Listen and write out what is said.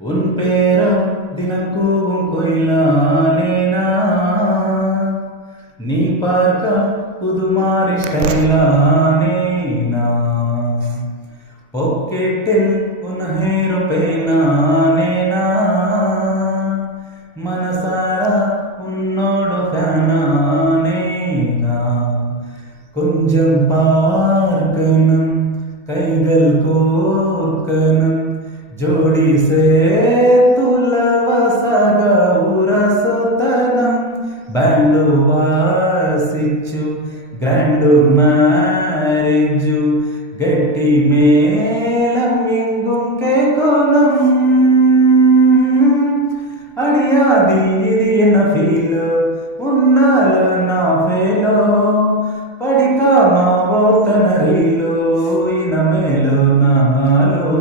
உன் பேரம் தினக்கூவும் கோயிலானேனா நீ பார்க்க புதுமாரி ஸ்டைலானேனா பொக்கெட்டில் உன் ஹீரோ பேனானேனா மனசார உன்னோட ஃபேனானேனா கொஞ்சம் பார்க்கணும் கைகள் கோர்க்கணும் जोड़ी से तुलवसग उरसुतनम बैंडु वासिच्चु ग्रैंडु मैरिजु गट्टी मेलम इंगुम के कोनम अडियादी इरियन फीलो उन्नालो ना फेलो पडिका मावो तनरीलो इन मेलो नालो